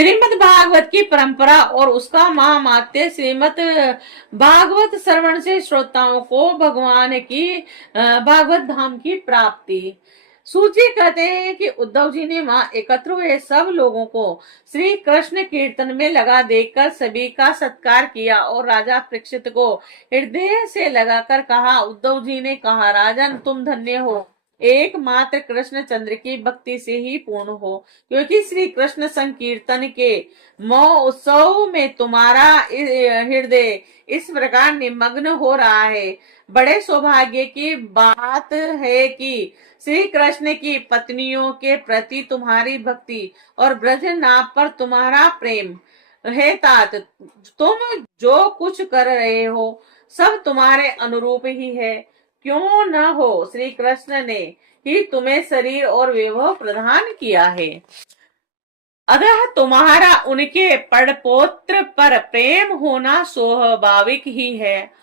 श्रीमद् भागवत की परंपरा और उसका महामात्य। श्रीमद् भागवत श्रवण से श्रोताओं को भगवान की भागवत धाम की प्राप्ति। सूची कहते हैं कि उद्धव जी ने वहां एकत्र हुए सब लोगों को श्री कृष्ण कीर्तन में लगा देखकर सभी का सत्कार किया और राजा परीक्षित को हृदय से लगाकर कहा। उद्धव जी ने कहा, राजन तुम धन्य हो, एकमात्र कृष्ण चंद्र की भक्ति से ही पूर्ण हो, क्योंकि श्री कृष्ण संकीर्तन के महोत्सव में तुम्हारा हृदय इस प्रकार निमग्न हो रहा है। बड़े सौभाग्य की बात है कि श्री कृष्ण की पत्नियों के प्रति तुम्हारी भक्ति और ब्रज नाम पर तुम्हारा प्रेम है। तात तुम जो कुछ कर रहे हो सब तुम्हारे अनुरूप ही है। क्यों न हो, श्री कृष्ण ने ही तुम्हें शरीर और वैभव प्रदान किया है, अतः तुम्हारा उनके पड़पोत्र पर प्रेम होना स्वाभाविक ही है।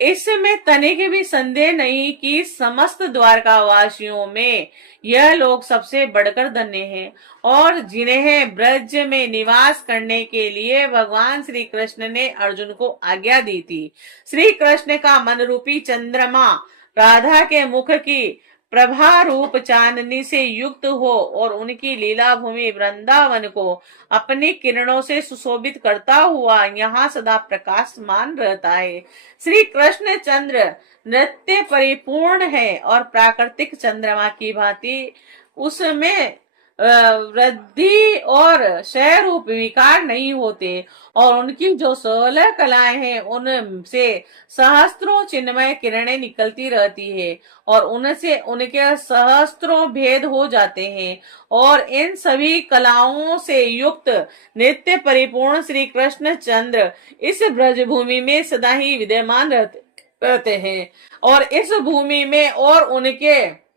इसमें तनिक भी संदेह नहीं कि समस्त द्वारका वासियों में यह लोग सबसे बढ़कर धन्य हैं और जिन्हें ब्रज में निवास करने के लिए भगवान श्री कृष्ण ने अर्जुन को आज्ञा दी थी। श्री कृष्ण का मन रूपी चंद्रमा राधा के मुख की प्रभा रूप चांदनी से युक्त हो और उनकी लीला भूमि वृंदावन को अपनी किरणों से सुशोभित करता हुआ यहाँ सदा प्रकाशमान रहता है। श्री कृष्ण चंद्र नृत्य परिपूर्ण है और प्राकृतिक चंद्रमा की भांति उसमें वृद्धि और क्षय रूप विकार नहीं होते और उनकी जो 16 कलाएं हैं उनसे सहस्त्रों चिन्मय किरणें निकलती रहती है और उनसे उनके सहस्त्रों भेद हो जाते हैं और इन सभी कलाओं से युक्त नित्य परिपूर्ण श्री कृष्ण चंद्र इस ब्रज भूमि में सदा ही विद्यमान रहते हैं और इस भूमि में और उनके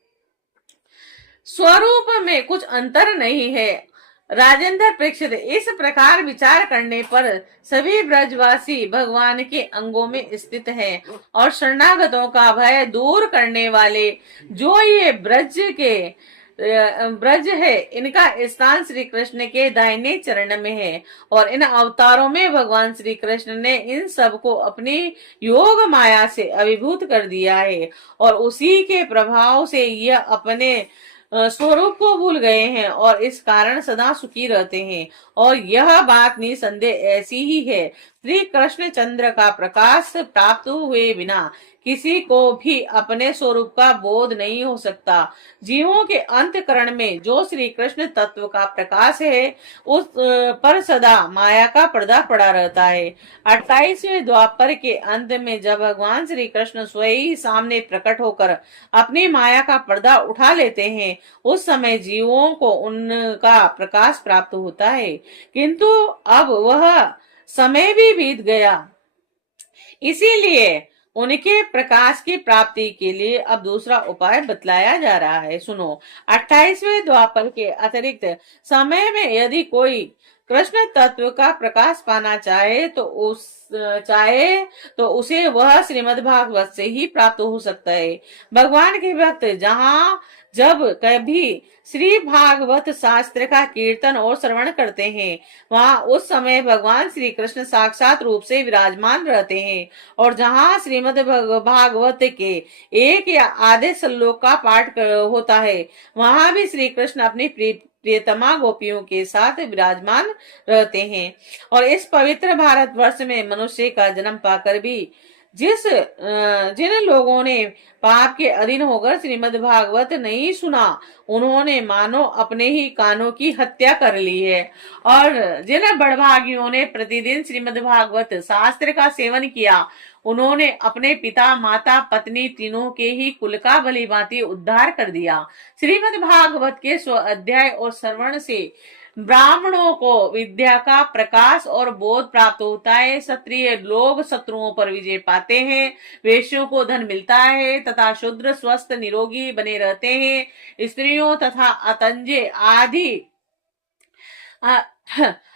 स्वरूप में कुछ अंतर नहीं है। राजेंद्र परीक्षित, इस प्रकार विचार करने पर सभी ब्रजवासी भगवान के अंगों में स्थित हैं और शरणागतों का भय दूर करने वाले जो ये ब्रज है, इनका स्थान श्री कृष्ण के दाहिने चरण में है और इन अवतारों में भगवान श्री कृष्ण ने इन सब को अपनी योग माया से अभिभूत कर दिया है और उसी के प्रभाव से यह अपने स्वरूप को भूल गए हैं और इस कारण सदा सुखी रहते हैं और यह बात निसंदेह ऐसी ही है। श्री कृष्ण चंद्र का प्रकाश प्राप्त हुए बिना किसी को भी अपने स्वरूप का बोध नहीं हो सकता। जीवों के अंतकरण में जो श्री कृष्ण तत्व का प्रकाश है उस पर सदा माया का पर्दा पड़ा रहता है। 28वें द्वापर के अंत में जब भगवान श्री कृष्ण स्वयं ही सामने प्रकट होकर अपनी माया का पर्दा उठा लेते हैं उस समय जीवों को उनका प्रकाश प्राप्त होता है, किंतु अब वह समय भी बीत गया, इसीलिए उनके प्रकाश की प्राप्ति के लिए अब दूसरा उपाय बतलाया जा रहा है। सुनो, 28वें द्वापर के अतिरिक्त समय में यदि कोई कृष्ण तत्व का प्रकाश पाना चाहे तो उसे वह श्रीमद् भागवत से ही प्राप्त हो सकता है। भगवान के भक्त जब कभी श्री भागवत शास्त्र का कीर्तन और श्रवण करते हैं वहां उस समय भगवान श्री कृष्ण साक्षात रूप से विराजमान रहते हैं और जहां श्रीमद् भागवत के एक या आधे श्लोक का पाठ होता है वहां भी श्री कृष्ण अपनी प्रियतमा गोपियों के साथ विराजमान रहते हैं। और इस पवित्र भारतवर्ष में मनुष्य का जन्म पाकर भी जिन लोगों ने पाप के अधीन होकर श्रीमद् भागवत नहीं सुना उन्होंने मानो अपने ही कानों की हत्या कर ली है और जिन बड़भागियों ने प्रतिदिन श्रीमद् भागवत शास्त्र का सेवन किया उन्होंने अपने पिता माता पत्नी तीनों के ही कुल का भली भांति उद्धार कर दिया। श्रीमद् भागवत के 100 अध्याय और श्रवण से ब्राह्मणों को विद्या का प्रकाश और बोध प्राप्त होता है, क्षत्रिय लोग शत्रुओं पर विजय पाते हैं, वैश्यों को धन मिलता है तथा शूद्र स्वस्थ निरोगी बने रहते हैं। स्त्रियों तथा अतंजे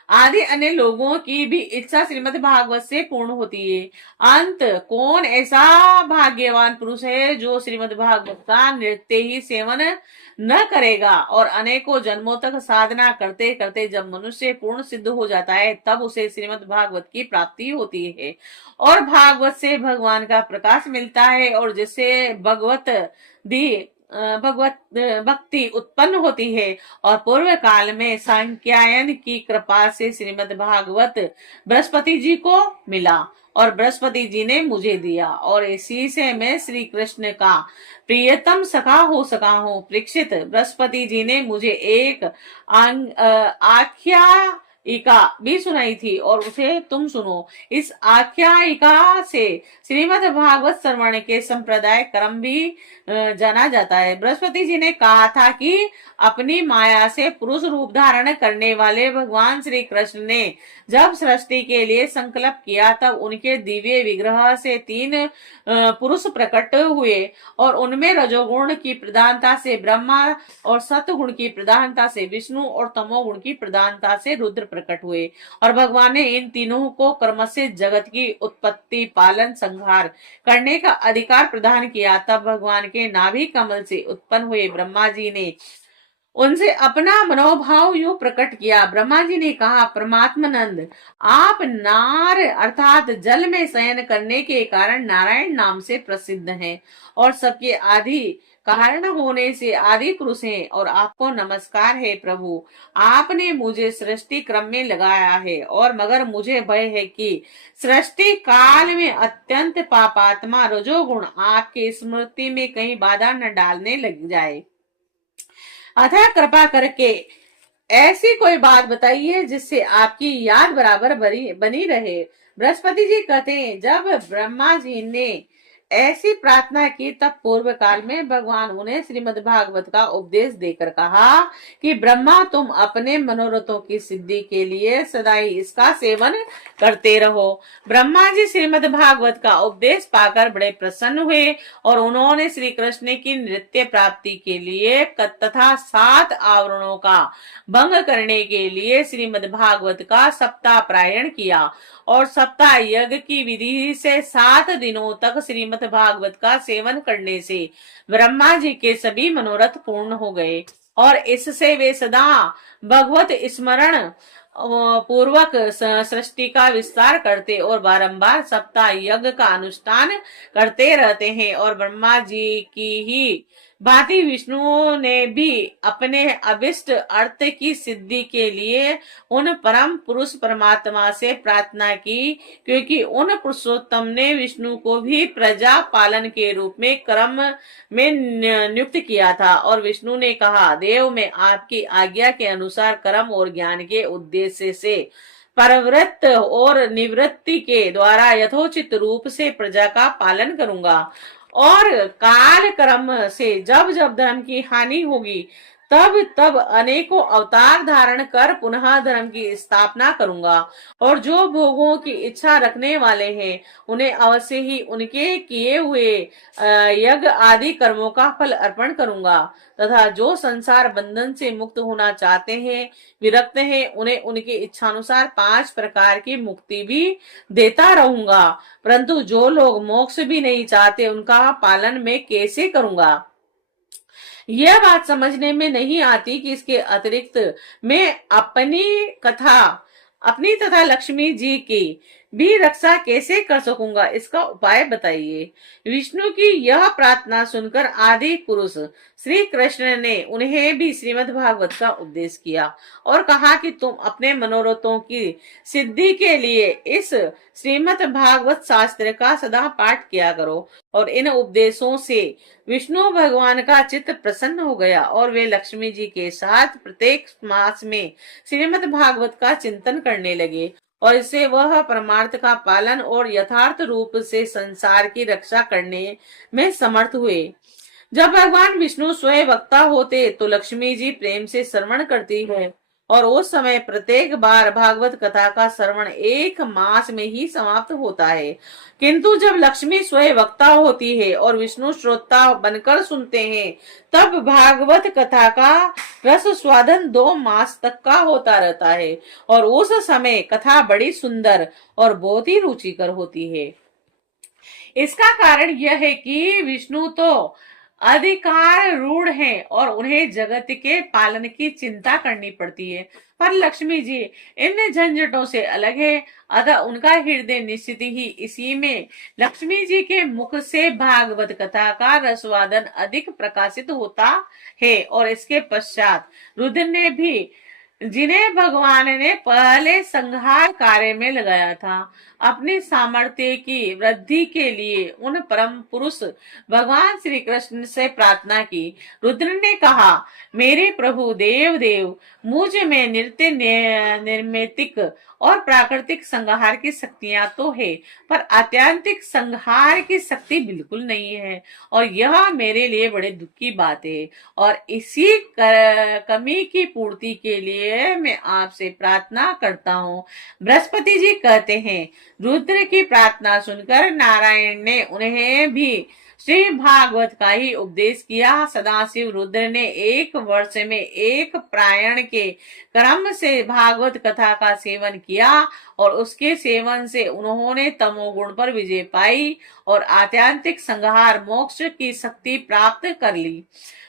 आदि अन्य लोगों की भी इच्छा श्रीमद् भागवत से पूर्ण होती है। अंत कौन ऐसा भाग्यवान पुरुष है जो श्रीमद् भागवत का नृत्य ही सेवन न करेगा और अनेकों जन्मों तक साधना करते करते जब मनुष्य पूर्ण सिद्ध हो जाता है तब उसे श्रीमद् भागवत की प्राप्ति होती है और भागवत से भगवान का प्रकाश मिलता है और जिससे भगवत भक्ति उत्पन्न होती है। और पूर्व काल में सांख्यायन की कृपा से श्रीमद् भागवत बृहस्पति जी को मिला और बृहस्पति जी ने मुझे दिया और इसी से मैं श्री कृष्ण का प्रियतम सखा हो सका हूँ। परीक्षित, बृहस्पति जी ने मुझे एक आख्यायिका भी सुनाई थी और उसे तुम सुनो। इस आख्यायिका से श्रीमद् भागवत श्रवण के संप्रदाय क्रम भी जाना जाता है। बृहस्पति जी ने कहा था कि अपनी माया से पुरुष रूप धारण करने वाले भगवान श्री कृष्ण ने जब सृष्टि के लिए संकल्प किया तब उनके दिव्य विग्रह से 3 पुरुष प्रकट हुए और उनमें रजोगुण की प्रधानता से ब्रह्मा और सतगुण की प्रधानता से विष्णु और तमोगुण की प्रधानता से रुद्र प्रकट हुए और भगवान ने इन तीनों को कर्म से जगत की उत्पत्ति, पालन, संहार करने का अधिकार प्रदान किया। तब भगवान के नाभि कमल से उत्पन्न हुए ब्रह्मा जी ने उनसे अपना मनोभाव यूं प्रकट किया। ब्रह्मा जी ने कहा, परमात्मानंद, आप नार अर्थात जल में शयन करने के कारण नारायण नाम से प्रसिद्ध हैं और सबके आदि कारण होने से आदि पुरुष हैं और आपको नमस्कार है प्रभु। आपने मुझे सृष्टि क्रम में लगाया है और मगर मुझे भय है कि सृष्टि काल में अत्यंत पापात्मा रजोगुण आपके स्मृति में कहीं बाधा न डालने लग जाए। अतः कृपा करके ऐसी कोई बात बताइए जिससे आपकी याद बराबर बनी रहे। बृहस्पति जी कहते हैं, जब ब्रह्मा जी ने ऐसी प्रार्थना की तब पूर्व काल में भगवान उन्हें श्रीमद् भागवत का उपदेश देकर कहा कि ब्रह्मा, तुम अपने मनोरथों की सिद्धि के लिए सदा ही इसका सेवन करते रहो। ब्रह्मा जी श्रीमद् भागवत का उपदेश पाकर बड़े प्रसन्न हुए और उन्होंने श्री कृष्ण की नृत्य प्राप्ति के लिए तथा 7 आवरणों का भंग करने के लिए श्रीमद् भागवत का सप्ताह पारायण किया और सप्ताह यज्ञ की विधि से 7 दिनों तक श्रीमद् भागवत का सेवन करने से ब्रह्मा जी के सभी मनोरथ पूर्ण हो गए और इससे वे सदा भगवत स्मरण पूर्वक सृष्टि का विस्तार करते और बारंबार सप्ताह यज्ञ का अनुष्ठान करते रहते हैं। और ब्रह्मा जी की ही भांति विष्णु ने भी अपने अभिष्ट अर्थ की सिद्धि के लिए उन परम पुरुष परमात्मा से प्रार्थना की, क्योंकि उन पुरुषोत्तम ने विष्णु को भी प्रजा पालन के रूप में कर्म में नियुक्त किया था। और विष्णु ने कहा, देव, मैं आपकी आज्ञा के अनुसार कर्म और ज्ञान के उद्देश्य से प्रवृत्त और निवृत्ति के द्वारा यथोचित रूप से प्रजा का पालन करूंगा और काल क्रम से जब जब धर्म की हानि होगी तब तब अनेकों अवतार धारण कर पुनः धर्म की स्थापना करूंगा और जो भोगों की इच्छा रखने वाले हैं उन्हें अवश्य ही उनके किए हुए यज्ञ आदि कर्मों का फल अर्पण करूंगा तथा जो संसार बंधन से मुक्त होना चाहते हैं, विरक्त हैं, उन्हें उनकी इच्छानुसार 5 प्रकार की मुक्ति भी देता रहूंगा। परंतु जो लोग मोक्ष भी नहीं चाहते उनका पालन मैं कैसे करूंगा? यह बात समझने में नहीं आती कि इसके अतिरिक्त मैं अपनी तथा लक्ष्मी जी की भी रक्षा कैसे कर सकूंगा, इसका उपाय बताइए। विष्णु की यह प्रार्थना सुनकर आदि पुरुष श्री कृष्ण ने उन्हें भी श्रीमद् भागवत का उपदेश किया और कहा कि तुम अपने मनोरथों की सिद्धि के लिए इस श्रीमद् भागवत शास्त्र का सदा पाठ किया करो। और इन उपदेशों से विष्णु भगवान का चित्त प्रसन्न हो गया और वे लक्ष्मी जी के साथ प्रत्येक मास में श्रीमद् भागवत का चिंतन करने लगे और इससे वह परमार्थ का पालन और यथार्थ रूप से संसार की रक्षा करने में समर्थ हुए। जब भगवान विष्णु स्वयं वक्ता होते तो लक्ष्मी जी प्रेम से श्रवण करती है और उस समय प्रत्येक बार भागवत कथा का श्रवण 1 मास में ही समाप्त होता है। किंतु जब लक्ष्मी स्वयं वक्ता होती है और विष्णु श्रोता बनकर सुनते हैं, तब भागवत कथा का रस स्वादन 2 मास तक का होता रहता है और उस समय कथा बड़ी सुंदर और बहुत ही रुचिकर होती है। इसका कारण यह है कि विष्णु तो अधिकार रूढ़ हैं और उन्हें जगत के पालन की चिंता करनी पड़ती है, पर लक्ष्मी जी इन झंझटों से अलग है। अतः उनका हृदय निश्चित ही इसी में लक्ष्मी जी के मुख से भागवत कथा का रसवादन अधिक प्रकाशित होता है। और इसके पश्चात रुद्र ने भी, जिन्हें भगवान ने पहले संहार कार्य में लगाया था, अपनी सामर्थ्य की वृद्धि के लिए उन परम पुरुष भगवान श्री कृष्ण से प्रार्थना की। रुद्र ने कहा, मेरे प्रभु देव देव, मुझ में नृत्य निर्मितिक और प्राकृतिक संहार की शक्तियां तो है, पर आत्यांतिक संहार की शक्ति बिल्कुल नहीं है, और यह मेरे लिए बड़े दुख की बात है। और इसी कमी की पूर्ति के लिए मैं आपसे प्रार्थना करता हूँ। बृहस्पति जी कहते हैं, रुद्र की प्रार्थना सुनकर नारायण ने उन्हें भी श्री भागवत का ही उपदेश किया। सदाशिव रुद्र ने 1 वर्ष में 1 प्रायण के क्रम से भागवत कथा का सेवन किया और उसके सेवन से उन्होंने तमोगुण पर विजय पाई और आत्यांतिक संहार मोक्ष की शक्ति प्राप्त कर ली।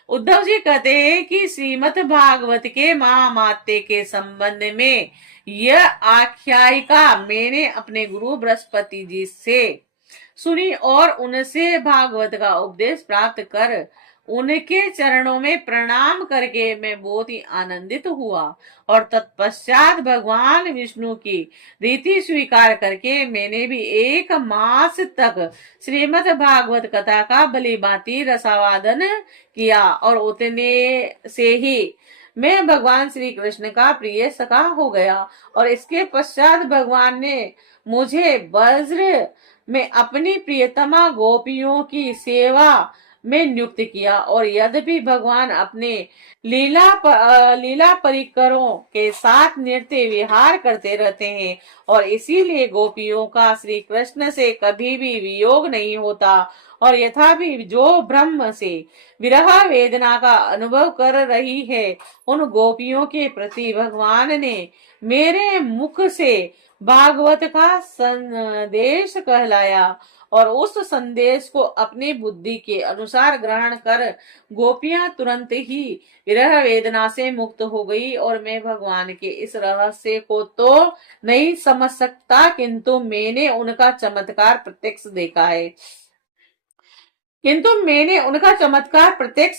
उद्धव जी कहते हैं कि श्रीमद् भागवत के महामात्य के संबंध में यह आख्यायिका मैंने अपने गुरु बृहस्पति जी से सुनी और उनसे भागवत का उपदेश प्राप्त कर उनके चरणों में प्रणाम करके मैं बहुत ही आनंदित हुआ और तत्पश्चात भगवान विष्णु की रीति स्वीकार करके मैंने भी 1 मास तक श्रीमद् भागवत कथा का भलीभांति रसावादन किया और उतने से ही मैं भगवान श्री कृष्ण का प्रिय सखा हो गया। और इसके पश्चात भगवान ने मुझे वज्र में अपनी प्रियतमा गोपियों की सेवा में नियुक्त किया। और यद्यपि भगवान अपने लीला परिकरों के साथ नृत्य विहार करते रहते हैं और इसीलिए गोपियों का श्री कृष्ण से कभी भी वियोग नहीं होता, और यथापि जो ब्रह्म से विरह वेदना का अनुभव कर रही है, उन गोपियों के प्रति भगवान ने मेरे मुख से भागवत का संदेश कहलाया और उस संदेश को अपनी बुद्धि के अनुसार ग्रहण कर गोपियां तुरंत ही विरह वेदना से मुक्त हो गई। और मैं भगवान के इस रहस्य को तो नहीं समझ सकता, किंतु मैंने उनका चमत्कार प्रत्यक्ष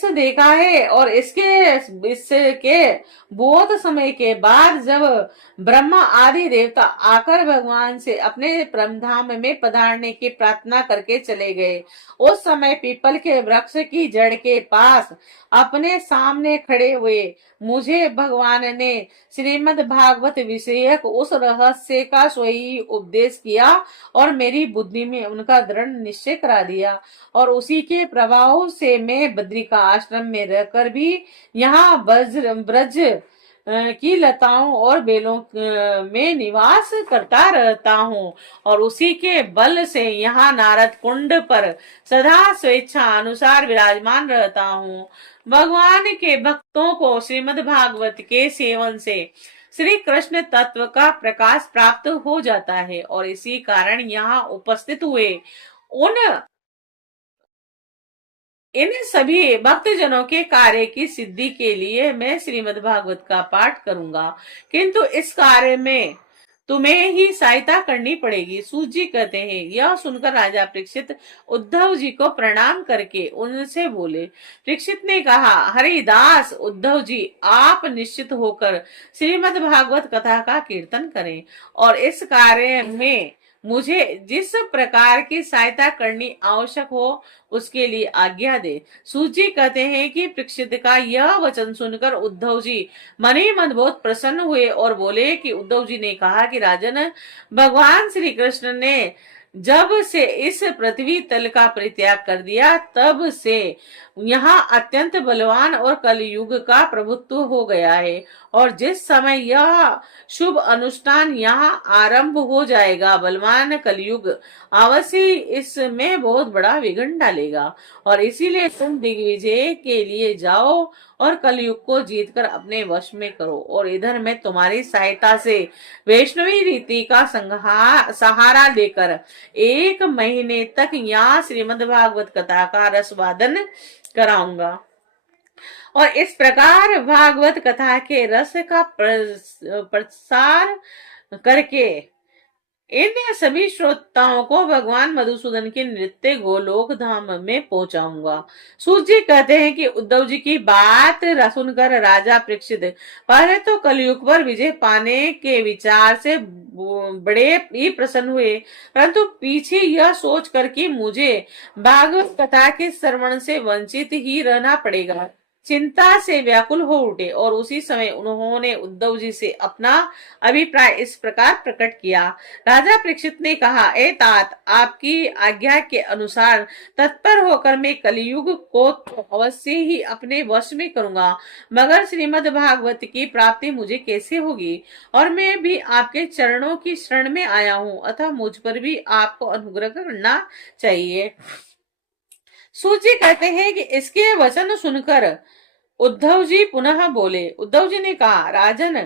देखा है और इसके बहुत समय के बाद जब ब्रह्मा आदि देवता आकर भगवान से अपने परमधाम में पधारने की प्रार्थना करके चले गए, उस समय पीपल के वृक्ष की जड़ के पास अपने सामने खड़े हुए मुझे भगवान ने श्रीमद् भागवत विषयक उस रहस्य का स्वयं उपदेश किया और मेरी बुद्धि में उनका दृढ़ निश्चय करा दिया। और उसी के प्रभाव से मैं बद्रिका आश्रम में रहकर भी यहाँ ब्रज की लताओं और बेलों में निवास करता रहता हूँ और उसी के बल से यहाँ नारद कुंड पर सदा स्वेच्छा अनुसार विराजमान रहता हूँ। भगवान के भक्तों को श्रीमद् भागवत के सेवन से श्री कृष्ण तत्व का प्रकाश प्राप्त हो जाता है और इसी कारण यहाँ उपस्थित हुए इन सभी भक्तजनों के कार्य की सिद्धि के लिए मैं श्रीमद् भागवत का पाठ करूंगा, किंतु इस कार्य में तुम्हें ही सहायता करनी पड़ेगी। सूत जी कहते हैं, यह सुनकर राजा परीक्षित उद्धव जी को प्रणाम करके उनसे बोले। परीक्षित ने कहा, हरिदास उद्धव जी, आप निश्चित होकर श्रीमद् भागवत कथा का कीर्तन करें और इस कार्य में मुझे जिस प्रकार की सहायता करनी आवश्यक हो उसके लिए आज्ञा दे। सूत जी कहते हैं कि परीक्षित का यह वचन सुनकर उद्धव जी मन ही मन बहुत प्रसन्न हुए और बोले कि उद्धव जी ने कहा कि राजन, भगवान श्री कृष्ण ने जब से इस पृथ्वी तल का परित्याग कर दिया तब से यहाँ अत्यंत बलवान और कलयुग का प्रभुत्व हो गया है और जिस समय यह शुभ अनुष्ठान यहाँ आरंभ हो जाएगा, बलवान कलयुग अवश्य इसमें बहुत बड़ा विघ्न डालेगा। और इसीलिए तुम दिग्विजय के लिए जाओ और कलयुग को जीतकर अपने वश में करो, और इधर मैं तुम्हारी सहायता से वैष्णवी रीति का सहारा लेकर 1 महीने तक यहाँ श्रीमद् भागवत कथा का रसवादन कराऊंगा। और इस प्रकार भागवत कथा के रस का प्रसार करके इन सभी श्रोताओं को भगवान मधुसूदन के नृत्य गोलोक धाम में पहुंचाऊंगा। सूत जी कहते हैं कि उद्धव जी की बात सुनकर राजा परीक्षित पहले तो कलयुग पर विजय पाने के विचार से बड़े ही प्रसन्न हुए, परंतु पीछे यह सोच कर कि मुझे भागवत कथा के श्रवण से वंचित ही रहना पड़ेगा, चिंता से व्याकुल हो उठे। और उसी समय उन्होंने उद्धव जी से अपना अभिप्राय इस प्रकार प्रकट किया। राजा परीक्षित ने कहा, ए तात, आपकी आज्ञा के अनुसार तत्पर होकर मैं कलयुग को तो अवश्य ही अपने वश में करूंगा, मगर श्रीमद् भागवत की प्राप्ति मुझे कैसे होगी? और मैं भी आपके चरणों की शरण में आया हूँ, अतः मुझ पर भी आपको अनुग्रह करना चाहिए। सूत जी कहते हैं कि इसके वचन सुनकर उद्धव जी पुनः बोले। उद्धव जी ने कहा, राजन,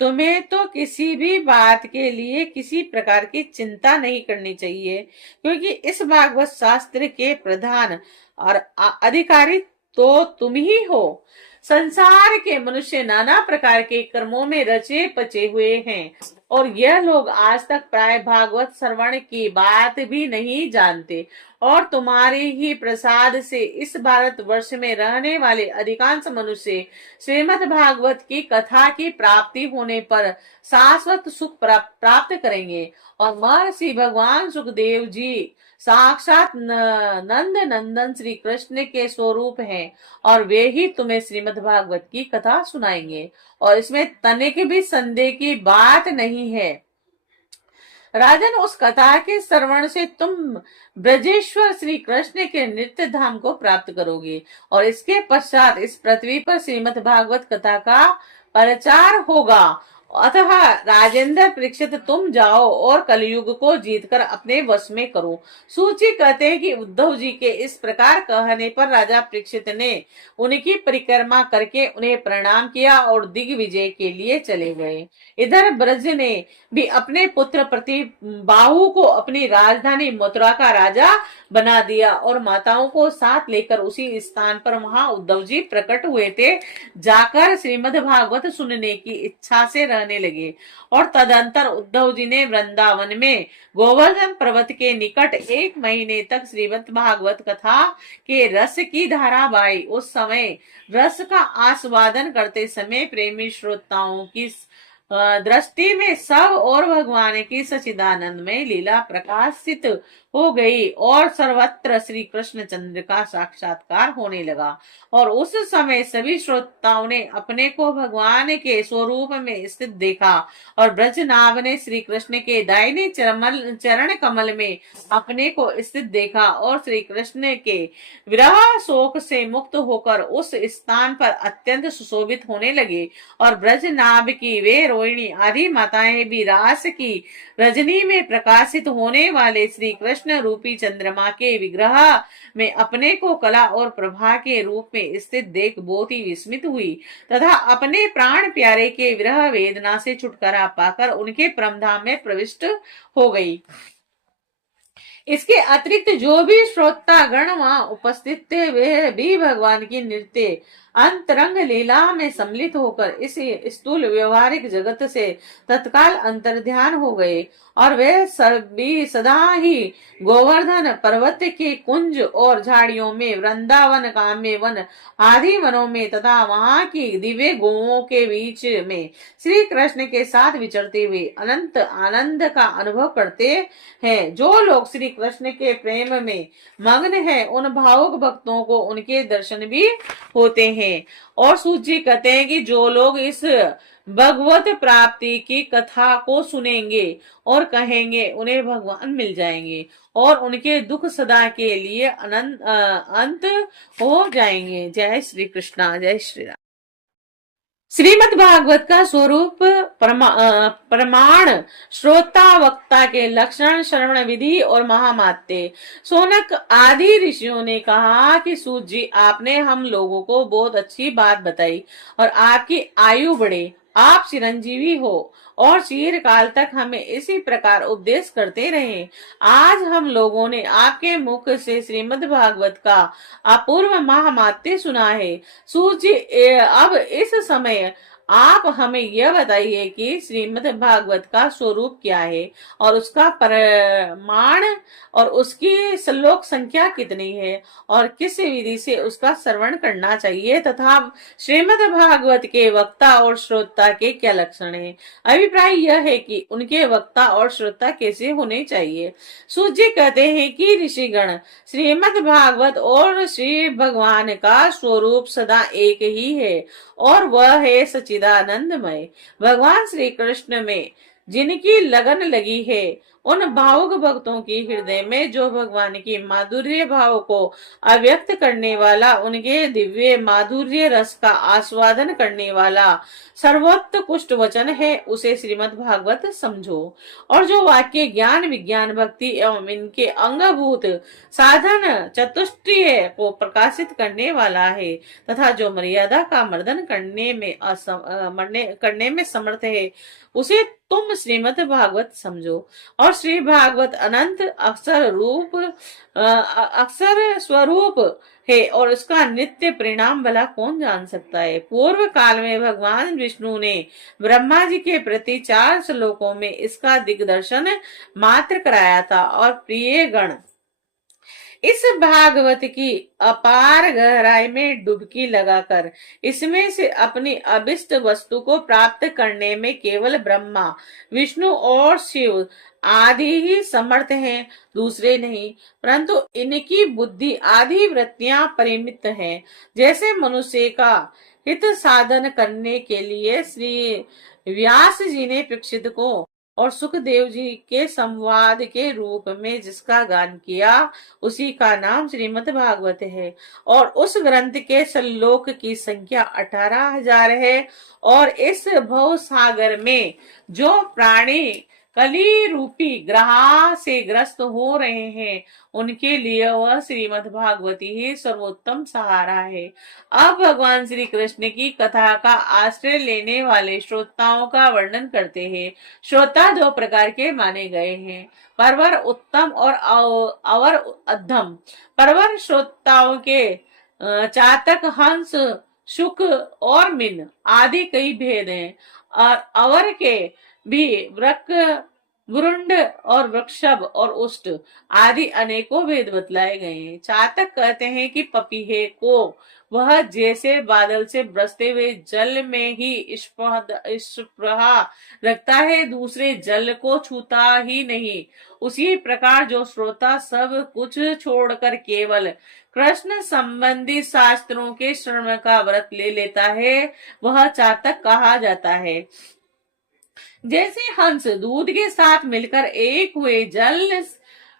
तुम्हें तो किसी भी बात के लिए किसी प्रकार की चिंता नहीं करनी चाहिए, क्योंकि इस भागवत शास्त्र के प्रधान और अधिकारी तो तुम ही हो। संसार के मनुष्य नाना प्रकार के कर्मों में रचे पचे हुए हैं, और यह लोग आज तक प्राय भागवत श्रवण की बात भी नहीं जानते, और तुम्हारे ही प्रसाद से इस भारत वर्ष में रहने वाले अधिकांश मनुष्य श्रीमद् भागवत की कथा की प्राप्ति होने पर शाश्वत सुख प्राप्त करेंगे। और महर्षि भगवान सुखदेव जी साक्षात नंद नंदन श्री कृष्ण के स्वरूप हैं, और वे ही तुम्हें श्रीमद् भागवत की कथा सुनाएंगे, और इसमें तनिक भी संदेह की बात नहीं है। राजन, उस कथा के श्रवण से तुम ब्रजेश्वर श्री कृष्ण के नित्य धाम को प्राप्त करोगे, और इसके पश्चात इस पृथ्वी पर श्रीमद् भागवत कथा का प्रचार होगा। अतः राजेंद्र परीक्षित, तुम जाओ और कलयुग को जीतकर अपने वश में करो। सूची कहते हैं कि उद्धव जी के इस प्रकार कहने पर राजा परीक्षित ने उनकी परिक्रमा करके उन्हें प्रणाम किया और दिग्विजय के लिए चले गए। इधर ब्रज ने भी अपने पुत्र प्रतिबाहु को अपनी राजधानी मथुरा का राजा बना दिया, और माताओं को साथ लेकर उसी स्थान पर वहां उद्धव जी प्रकट हुए थे, जाकर श्रीमद् भागवत सुनने की इच्छा से रहने लगे। और तदंतर उद्धव जी ने वृंदावन में गोवर्धन पर्वत के निकट 1 महीने तक श्रीमद् भागवत कथा के रस की धारा बहाई। उस समय रस का आस्वादन करते समय प्रेमी श्रोताओं की दृष्टि में सब और भगवान की सच्चिदानंद में लीला प्रकाशित हो गई, और सर्वत्र श्री कृष्ण चंद्र का साक्षात्कार होने लगा। और उस समय सभी श्रोताओं ने अपने को भगवान के स्वरूप में स्थित देखा, और ब्रजनाभ ने श्री कृष्ण के दाहिने चरण कमल में अपने को स्थित देखा, और श्री कृष्ण के विरह शोक से मुक्त होकर उस स्थान पर अत्यंत सुशोभित होने लगे। और ब्रजनाभ की वे रोहिणी आदि माताएं भी रास की रजनी में प्रकाशित होने वाले श्री कृष्ण रूपी चंद्रमा के विग्रह में अपने को कला और प्रभा के रूप में स्थित देख बहुत ही विस्मित हुई, तथा अपने प्राण प्यारे के विरह वेदना से छुटकारा पाकर उनके परमधाम में प्रविष्ट हो गई। इसके अतिरिक्त जो भी श्रोता गण वहां उपस्थित थे, वे भी भगवान की नृत्य अंतरंग लीला में सम्मिलित होकर इस स्थूल व्यवहारिक जगत से तत्काल अंतर्ध्यान हो गए, और वे सभी सदा ही गोवर्धन पर्वत के कुंज और झाड़ियों में, वृंदावन, काम्य वन आदि वनों में तथा वहां की दिव्य गोओं के बीच में श्री कृष्ण के साथ विचरते हुए अनंत आनंद का अनुभव करते हैं। जो लोग श्री कृष्ण के प्रेम में मग्न हैं, उन भावुक भक्तों को उनके दर्शन भी होते हैं। और सूत जी कहते हैं कि जो लोग इस भगवत प्राप्ति की कथा को सुनेंगे और कहेंगे, उन्हें भगवान मिल जाएंगे, और उनके दुख सदा के लिए अंत हो जाएंगे। जय श्री कृष्णा, जय श्री राम। श्रीमद् भागवत का स्वरूप प्रमाण, श्रोता वक्ता के लक्षण, श्रवण विधि और महामात्य। सोनक आदि ऋषियों ने कहा कि सूत जी, आपने हम लोगों को बहुत अच्छी बात बताई और आपकी आयु बढ़े, आप चिरंजीवी हो और चिर काल तक हमें इसी प्रकार उपदेश करते रहे। आज हम लोगों ने आपके मुख से श्रीमद् भागवत का अपूर्व महामात्य सुना है। सूत जी, अब इस समय आप हमें यह बताइए कि श्रीमद् भागवत का स्वरूप क्या है और उसका प्रमाण और उसकी श्लोक संख्या कितनी है और किस विधि से उसका श्रवण करना चाहिए तथा श्रीमद् भागवत के वक्ता और श्रोता के क्या लक्षण हैं। अभिप्राय यह है कि उनके वक्ता और श्रोता कैसे होने चाहिए। सूत जी कहते हैं कि ऋषिगण, श्रीमद् भागवत और श्री भगवान का स्वरूप सदा एक ही है और वह है सच्चिदानंदमय। भगवान श्री कृष्ण में जिनकी लगन लगी है, उन भावुक भक्तों की हृदय में जो भगवान की माधुर्य भाव को अव्यक्त करने वाला, उनके दिव्य माधुर्य रस का आस्वादन करने वाला सर्वोत्कृष्ट वचन है, उसे श्रीमद् भागवत समझो। और जो वाक्य ज्ञान, विज्ञान, भक्ति एवं इनके अंगभूत साधन चतुष्टय को प्रकाशित करने वाला है तथा जो मर्यादा का मर्दन करने में समर्थ है, उसे तुम श्रीमद् भागवत समझो। और श्री भागवत अनंत अक्षर स्वरूप है और उसका नित्य परिणाम भला कौन जान सकता है। पूर्व काल में भगवान विष्णु ने ब्रह्मा जी के प्रति 4 श्लोकों में इसका दिग्दर्शन मात्र कराया था और प्रिय गण, इस भागवत की अपार गहराई में डुबकी लगाकर इसमें से अपनी अभिष्ट वस्तु को प्राप्त करने में केवल ब्रह्मा, विष्णु और शिव आदि ही समर्थ हैं, दूसरे नहीं। परंतु इनकी बुद्धि आदि वृत्तियां परिमित हैं। जैसे मनुष्य का हित साधन करने के लिए श्री व्यास जी ने परीक्षित को और सुखदेव जी के संवाद के रूप में जिसका गान किया, उसी का नाम श्रीमद् भागवत है और उस ग्रंथ के श्लोक की संख्या 18,000 है। और इस भव सागर में जो प्राणी कली रूपी ग्रह से ग्रस्त हो रहे हैं, उनके लिए वह श्रीमद् भागवती ही सर्वोत्तम सहारा है। अब भगवान श्री कृष्ण की कथा का आश्रय लेने वाले श्रोताओं का वर्णन करते हैं। श्रोता 2 प्रकार के माने गए हैं, परवर उत्तम और अवर अधम। परवर श्रोताओं के चातक, हंस, शुक और मिन आदि कई भेद हैं और अवर के भी वृक, वरुण और वृक्षभ और उष्ट आदि अनेकों भेद बतलाए गए हैं। चातक कहते हैं कि पपीहे को वह जैसे बादल से बरसते हुए जल में ही स्पृहा रखता है, दूसरे जल को छूता ही नहीं, उसी प्रकार जो श्रोता सब कुछ छोड़कर केवल कृष्ण संबंधी शास्त्रों के श्रवण का व्रत ले लेता है, वह चातक कहा जाता है। जैसे हंस दूध के साथ मिलकर एक हुए जल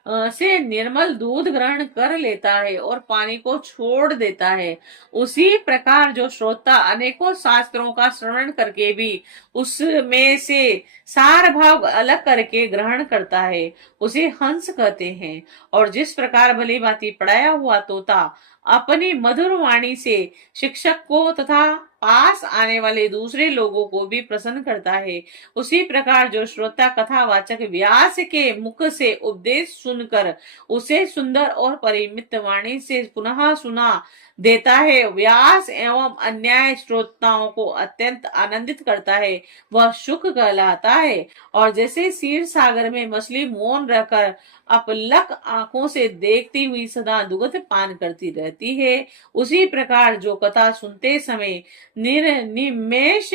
से निर्मल दूध ग्रहण कर लेता है और पानी को छोड़ देता है, उसी प्रकार जो श्रोता अनेकों शास्त्रों का श्रवण करके भी उसमें से सार भाव अलग करके ग्रहण करता है, उसे हंस कहते हैं। और जिस प्रकार भली भांति पढ़ाया हुआ तोता अपनी मधुर वाणी से शिक्षक को तथा पास आने वाले दूसरे लोगों को भी प्रसन्न करता है, उसी प्रकार जो श्रोता कथावाचक व्यास के मुख से उपदेश सुनकर उसे सुंदर और परिमित वाणी से पुनः सुना देता है, व्यास एवं अन्याय श्रोताओं को अत्यंत आनंदित करता है, वह शुक कहलाता है। और जैसे क्षीर सागर में मछली मौन रहकर अपलक आंखों से देखती हुई सदा दुग्ध पान करती रहती है, उसी प्रकार जो कथा सुनते समय निर्निमेष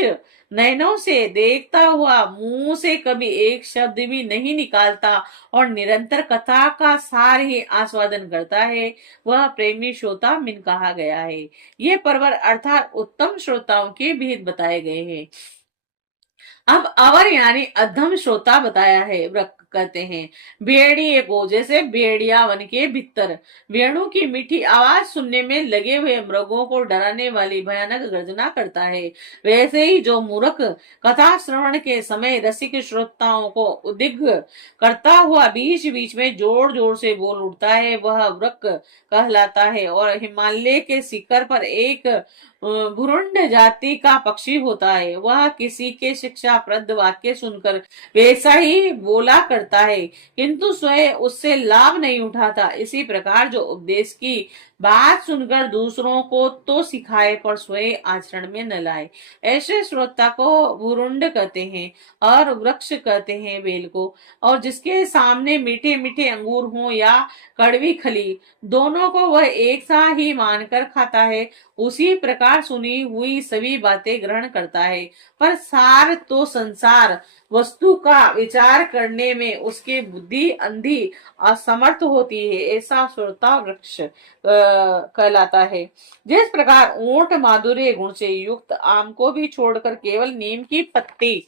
नयनों से देखता हुआ मुंह से कभी एक शब्द भी नहीं निकालता और निरंतर कथा का सार ही आस्वादन करता है, वह प्रेमी श्रोता मिन कहा गया है। ये परवर अर्थात उत्तम श्रोताओं के भेद बताए गए हैं। अब अवर यानी अधम श्रोता बताया है। कहते हैं। भेड़िए को, जैसे भेड़िया वन के भीतर भेड़ों की मीठी आवाज सुनने में लगे हुए मृगों को डराने वाली भयानक गर्जना करता है, वैसे ही जो मूर्ख कथा श्रवण के समय रसिक श्रोताओं को उद्विग्न करता हुआ बीच बीच में जोर जोर से बोल उठता है, वह वृक कहलाता है और हिमालय के शिखर पर एक भुरुंड जाति का पक्षी होता है। वह किसी के शिक्षाप्रद वाक्य सुनकर वैसा ही बोला करता है, किंतु स्वयं उससे लाभ नहीं उठाता। इसी प्रकार जो उपदेश की बात सुनकर दूसरों को तो सिखाए पर स्वयं आचरण में न लाए, ऐसे श्रोता को भुरुंड कहते हैं। और वृक्ष कहते हैं बेल को, और जिसके सामने मीठे मीठे अंगूर हों या कड़वी खली, दोनों को वह एक सा ही मानकर खाता है। उसी प्रकार सुनी हुई सभी बातें ग्रहण करता है, पर सार तो संसार वस्तु का विचार करने में उसकी बुद्धि अंधी असमर्थ होती है, ऐसा श्रोता वृक्ष कहलाता है। जिस प्रकार ऊंट माधुर्य गुण से युक्त आम को भी छोड़कर केवल नीम की पत्ती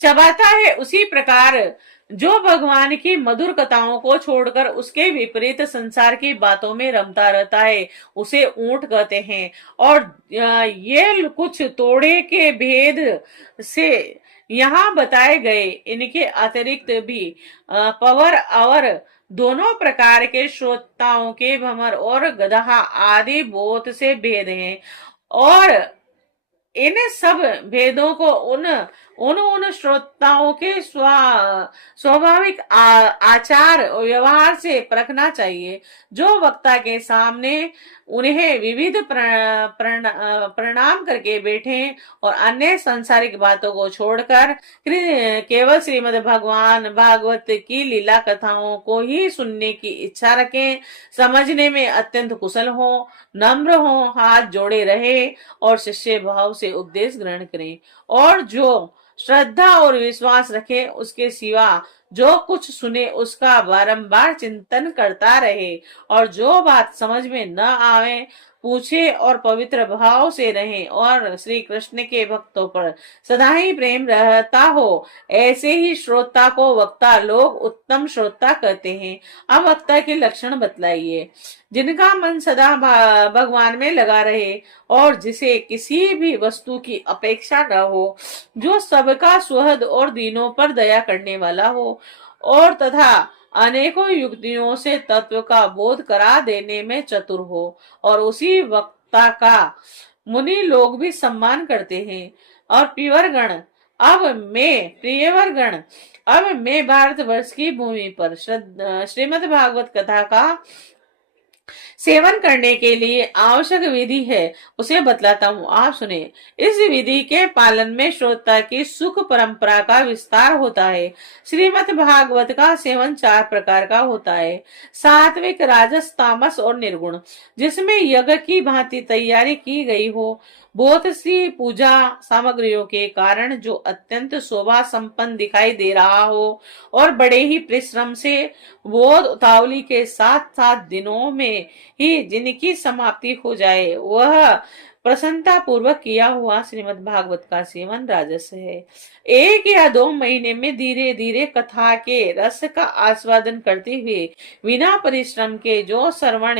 चबाता है, उसी प्रकार जो भगवान की मधुर कथाओं को छोड़कर उसके विपरीत संसार की बातों में रमता रहता है, उसे ऊंट कहते हैं। और ये कुछ तोड़े के भेद से यहाँ बताए गए, इनके अतिरिक्त भी पवर और दोनों प्रकार के श्रोताओं के भमर और गदहा आदि बहुत से भेद हैं, और इन सब भेदों को उन उन उन श्रोताओं के स्वाभाविक आचार और व्यवहार से परखना चाहिए। जो वक्ता के सामने उन्हें विविध प्रणाम करके बैठे और अन्य सांसारिक बातों को छोड़कर केवल श्रीमद् भगवान भागवत की लीला कथाओं को ही सुनने की इच्छा रखें, समझने में अत्यंत कुशल हो, नम्र हो, हाथ जोड़े रहे और शिष्य भाव से उपदेश ग्रहण करें, और जो श्रद्धा और विश्वास रखे उसके सिवा जो कुछ सुने उसका बारंबार चिंतन करता रहे, और जो बात समझ में न आवे पूछे और पवित्र भाव से रहे, और श्री कृष्ण के भक्तों पर सदा ही प्रेम रहता हो, ऐसे ही श्रोता को वक्ता लोग उत्तम श्रोता कहते हैं। अब वक्ता के लक्षण बतलाइए। जिनका मन सदा भगवान में लगा रहे और जिसे किसी भी वस्तु की अपेक्षा न हो, जो सबका सुहृद और दीनों पर दया करने वाला हो, और तथा अनेकों युक्तियों से तत्व का बोध करा देने में चतुर हो, और उसी वक्ता का मुनि लोग भी सम्मान करते हैं। और प्रियवर गण अब मैं भारतवर्ष की भूमि पर श्रीमद् भागवत कथा का सेवन करने के लिए आवश्यक विधि है उसे बतलाता हूँ, आप सुने। इस विधि के पालन में श्रोता की सुख परंपरा का विस्तार होता है। श्रीमद् भागवत का सेवन 4 प्रकार का होता है, सात्विक, राजस, तामस और निर्गुण, जिसमें यज्ञ की भांति तैयारी की गई हो, बहुत सी पूजा सामग्रियों के कारण जो अत्यंत शोभा संपन्न दिखाई दे रहा हो, और बड़े ही परिश्रम से बोध उतावली के साथ साथ दिनों में ही जिनकी समाप्ति हो जाए, वह प्रसन्नता पूर्वक किया हुआ श्रीमद् भागवत का सेवन राजस है। 1 या 2 महीने में धीरे धीरे कथा के रस का आस्वादन करते हुए बिना परिश्रम के जो श्रवण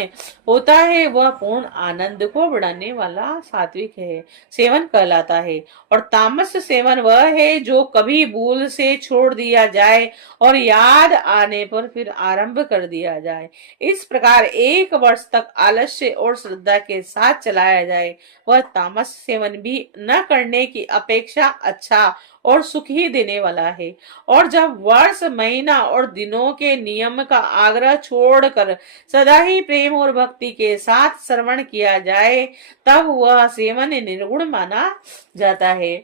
होता है, वह पूर्ण आनंद को बढ़ाने वाला सात्विक है सेवन कहलाता है। और तामस सेवन वह है जो कभी भूल से छोड़ दिया जाए और याद आने पर फिर आरंभ कर दिया जाए। इस प्रकार 1 वर्ष तक आलस्य और श्रद्धा के साथ चलाया जाए, वह तामस सेवन भी न करने की अपेक्षा अच्छा और सुख ही देने वाला है। और जब वर्ष, महीना और दिनों के नियम का आग्रह छोड़कर सदा ही प्रेम और भक्ति के साथ श्रवण किया जाए, तब वह सेवन निर्गुण माना जाता है।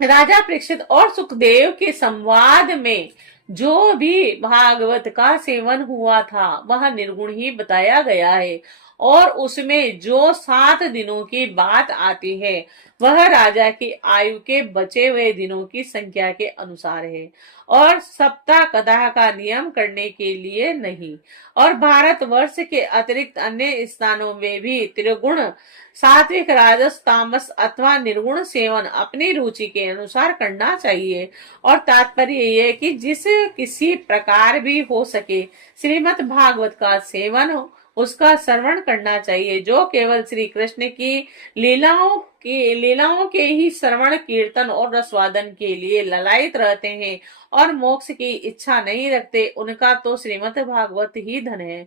राजा परीक्षित और सुखदेव के संवाद में जो भी भागवत का सेवन हुआ था, वह निर्गुण ही बताया गया है, और उसमें जो 7 दिनों की बात आती है वह राजा की आयु के बचे हुए दिनों की संख्या के अनुसार है और सप्ताह कदाह का नियम करने के लिए नहीं। और भारतवर्ष के अतिरिक्त अन्य स्थानों में भी त्रिगुण सात्विक राजस तामस अथवा निर्गुण सेवन अपनी रुचि के अनुसार करना चाहिए। और तात्पर्य ये कि जिस किसी प्रकार भी हो सके श्रीमद् भागवत का सेवन उसका श्रवण करना चाहिए। जो केवल श्री कृष्ण की लीलाओं के ही श्रवण कीर्तन और रसवादन के लिए ललायित रहते हैं और मोक्ष की इच्छा नहीं रखते उनका तो श्रीमद् भागवत ही धन है।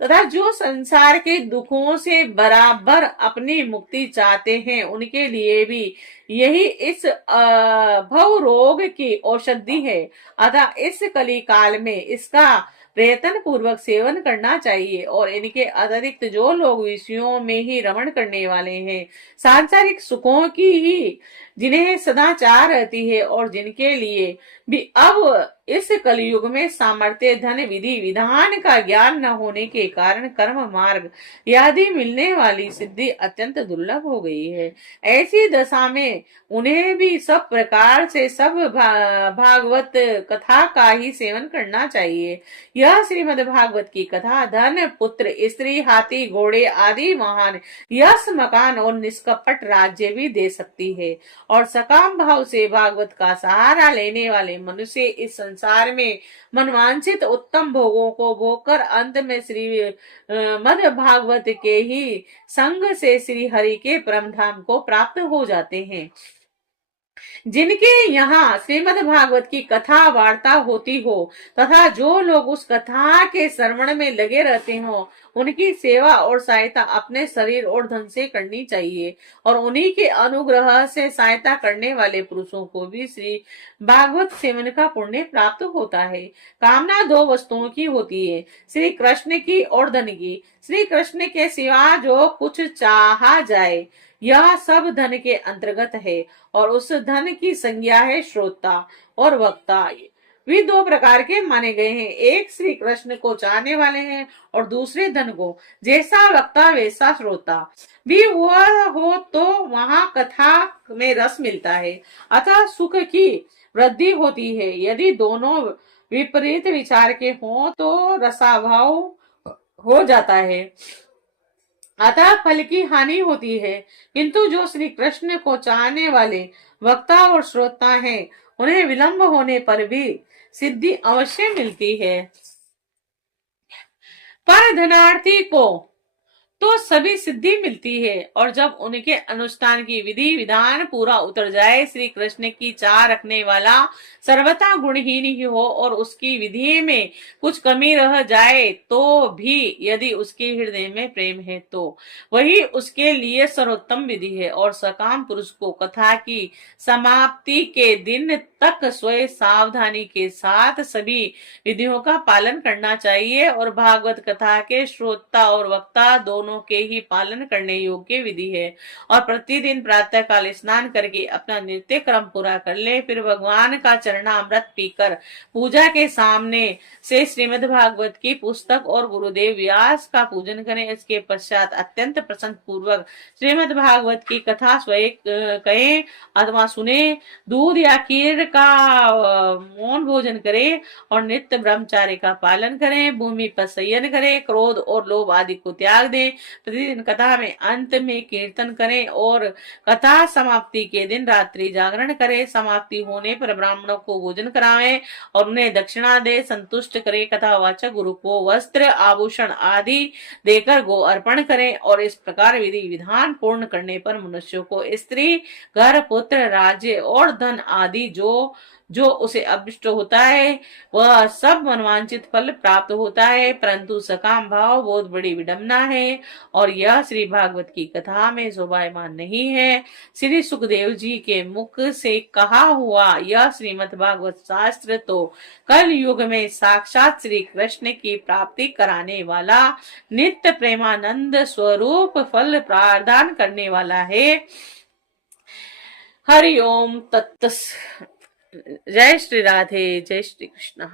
तथा जो संसार के दुखों से बराबर अपनी मुक्ति चाहते हैं उनके लिए भी यही इस भव रोग की औषधि है। अतः इस कली काल में इसका प्रयत्न पूर्वक सेवन करना चाहिए। और इनके अतिरिक्त जो लोग विषयों में ही रमण करने वाले हैं, सांसारिक सुखों की ही जिन्हें सदा चाह रहती है और जिनके लिए भी अब इस कलयुग में सामर्थ्य धन विधि विधान का ज्ञान न होने के कारण कर्म मार्ग आदि मिलने वाली सिद्धि अत्यंत दुर्लभ हो गई है, ऐसी दशा में उन्हें भी सब प्रकार से सब भागवत कथा का ही सेवन करना चाहिए। यह श्रीमद् भागवत की कथा धन पुत्र स्त्री हाथी घोड़े आदि महान यश मकान और निष्कपट राज्य भी दे सकती है। और सकाम भाव से भागवत का सहारा लेने वाले मनुष्य इस संसार में मनवांछित उत्तम भोगों को भोग कर अंत में श्री मद भागवत के ही संग से श्री हरि के परम धाम को प्राप्त हो जाते हैं। जिनके यहाँ श्रीमद् भागवत की कथा वार्ता होती हो तथा जो लोग उस कथा के श्रवण में लगे रहते हो उनकी सेवा और सहायता अपने शरीर और धन से करनी चाहिए। और उन्हीं के अनुग्रह से सहायता करने वाले पुरुषों को भी श्री भागवत सेवन का पुण्य प्राप्त होता है। कामना 2 वस्तुओं की होती है, श्री कृष्ण की और धन की। श्री कृष्ण के सिवा जो कुछ चाहा जाए यह सब धन के अंतर्गत है और उस धन की संज्ञा है श्रोता और वक्ता। वे 2 प्रकार के माने गए हैं, एक श्री कृष्ण को चाहने वाले हैं और दूसरे धन को। जैसा वक्ता वैसा श्रोता भी वह हो तो वहां कथा में रस मिलता है, अतः सुख की वृद्धि होती है। यदि दोनों विपरीत विचार के हों तो रसाभाव हो जाता है, अतः फल की हानि होती है। किंतु जो श्री कृष्ण को चाहने वाले वक्ता और श्रोता हैं उन्हें विलंब होने पर भी सिद्धि अवश्य मिलती है। पर धनार्थी को तो सभी सिद्धि मिलती है और जब उनके अनुष्ठान की विधि विधान पूरा उतर जाए, श्री कृष्ण की चाह रखने वाला सर्वथा गुणहीन ही हो और उसकी विधि में कुछ कमी रह जाए तो भी यदि उसके हृदय में प्रेम है तो वही उसके लिए सर्वोत्तम विधि है। और सकाम पुरुष को कथा की समाप्ति के दिन तक स्वयं सावधानी के साथ सभी विधियों का पालन करना चाहिए। और भागवत कथा के श्रोता और वक्ता दोनों के ही पालन करने योग्य विधि है। और प्रतिदिन प्रातः काल स्नान करके अपना नित्य क्रम पूरा कर ले, फिर भगवान का चरणामृत पीकर पूजा के सामने से श्रीमद् भागवत की पुस्तक और गुरुदेव व्यास का पूजन करें। इसके पश्चात अत्यंत प्रसन्न पूर्वक श्रीमद् भागवत की कथा स्वयं कहें अथवा सुने, दूध या खीर का मौन भोजन करें और नित्य ब्रह्मचार्य का पालन करें, भूमि पर शयन करें, क्रोध और लोभ आदि को त्याग दें, प्रतिदिन कथा में अंत में कीर्तन करें और कथा समाप्ति के दिन रात्रि जागरण करें। समाप्ति होने पर ब्राह्मणों को भोजन कराएं और उन्हें दक्षिणा दे संतुष्ट करें। कथावाचक गुरु को वस्त्र आभूषण आदि देकर गो अर्पण करें। और इस प्रकार विधि विधान पूर्ण करने पर मनुष्यों को स्त्री घर पुत्र राज्य और धन आदि जो जो उसे अभिष्ट होता है वह सब मनवांचित फल प्राप्त होता है। परंतु सकाम भाव बहुत बड़ी विडंबना है और यह श्री भागवत की कथा में शोभायमान नहीं है। श्री सुखदेव जी के मुख से कहा हुआ यह श्रीमद् भागवत शास्त्र तो कल युग में साक्षात श्री कृष्ण की प्राप्ति कराने वाला नित्य प्रेमानंद स्वरूप फल प्रदान करने वाला है। हरि ओम तत्त। जय श्री राधे, जय श्री कृष्ण।